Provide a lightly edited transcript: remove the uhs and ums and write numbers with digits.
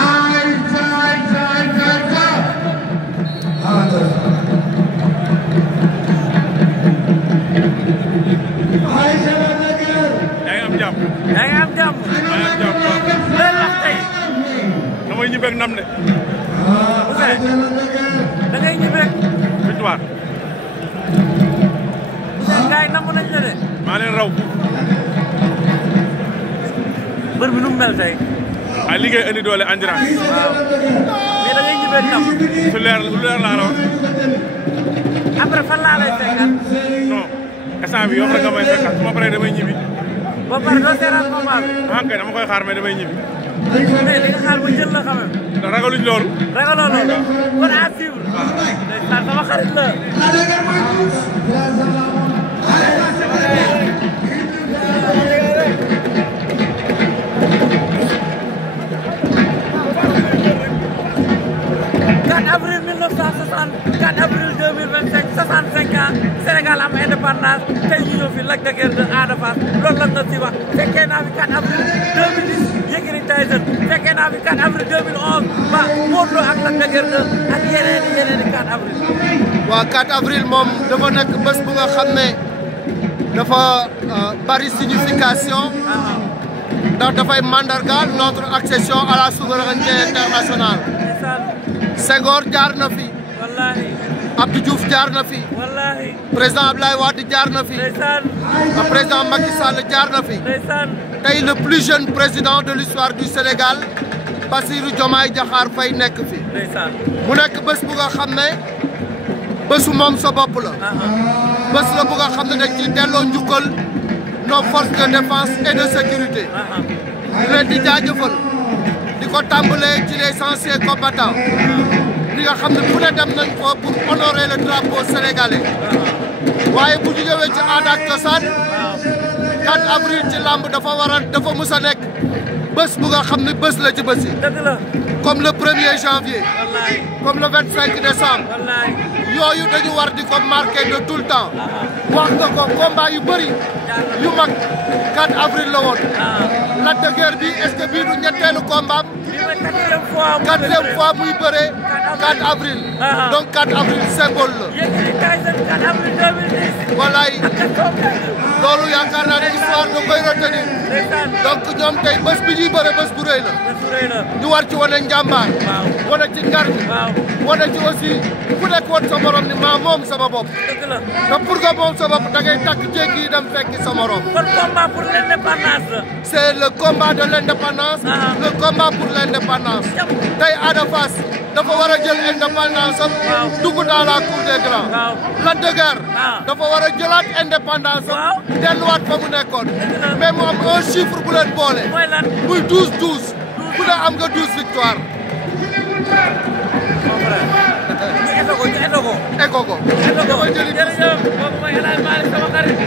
I yaa ngi am jàmm. maa ngi am jàmm waaw. loolu wax tey. damay ñibbeeg ndam de. Ousseyn da ngay ñibbeeg. victoire. Ousseyn gars yi namm nañ la de. maa leen raw. mbër bi nu mu mel tey. ay liggéey indi doole endurance. waaw mais da ngay ñibbeeg ndam. su leer lu leer laa la wax. après fan laa lay fekkat. non instant bi yow rek nga may fekkat su ma paree damay ñibbi. ba pare doo seeraan combat bi. ah kay dama koy xaar mais damay ñibbi. mais li nga xaar ba jël la quand même. ragaluñ loolu. ragaloo loolu. kon à suivre. ndeysaan sama xarit la. avril 1960 4 avril 2025 65 ans Sénégal am indépendance tey ñu ñëw fi Lac de Guiers 2 Ada Fass loolu lan nga si wax fekkee naa fi 4 avril 2010 Yékini Tyson fekkee naa fi 4 avril 2011 ba Modou Lo ak Lac de Guiers 2 ak yeneen i 4 avril. waaw 4 avril moom dafa nekk bés bu nga xam ne dafa bari signification. ndax dafay mandargaal notre accession à la souveraineté internationale. Senghor jaar na fi. wallaahi. Abdou Diouf jaar na fi. wallaahi. président Abdoulaye Wade jaar na fi. ndeysaan. président Macky Sall jaar na fi. ndeysaan. tey le plus jeune président de l'histoire du Sénégal Bassirou Diomaye Diakhar Faye nekk fi. ndeysaan. mu nekk bés bu nga xam ne bésu moom sa bopp la. bés la bu nga xam ne dañ ci delloo njukkal nos forces de défense et de sécurité. di leen di jaajëfal. di ko tàmbalee ci les anciens combattants. li nga xam ne fu ne dem nañ ko pour honorer le drapeau sénégalais. waaye bu ñu ñëwee ci aada ak cosaan 4 avril ci làmb dafa mus a nekk bés bu nga xam ne bés la ci bés yi. dëgg la. comme le 1er janvier. wallaahi. comme le 25 décembre. wallaahi. yooyu dañu war di ko marqué de tout le temps. wax nga ko combat yu bëri yu mag 4 avril la woon. Lac de Guiers bi est-ce que bii du ñetteelu combat am. bii mooy 4e fois muy bëree 4 avril. donc 4 avril symbole la. Yékini Tyson 4 avril 2010. walaay loolu yaakaar naa ne histoire da koy retenir. donc ñoom tey bés bi ñuy bëre bés bu rëy la. ñu war ci wane njàmbaar. wane ci ngar bi. wane ci aussi ku nekk woon sa morom ni maa moom sama bopp. dëgg la. te pour nga moom sa bopp da ngay takk jéggi yi dem fekki sa morom. kon combat pour l'indépendance la. c'est le combat de l'indépendance. le combat pour l'indépendance. tey Ada Fass dafa war a jël indépendance am. dugg dans la cour des grands. Lac de Guiers dafa war a jëlaat indépendance am. delluwaat fa mu nekkoon. mais mu am un chiffre bu leen boole. mooy lan. muy 12-12. ku ne am nga 12 victoires. ñu eko ko. eko ko. jërëjëf kooku mooy El Hadj Malick sama xarit.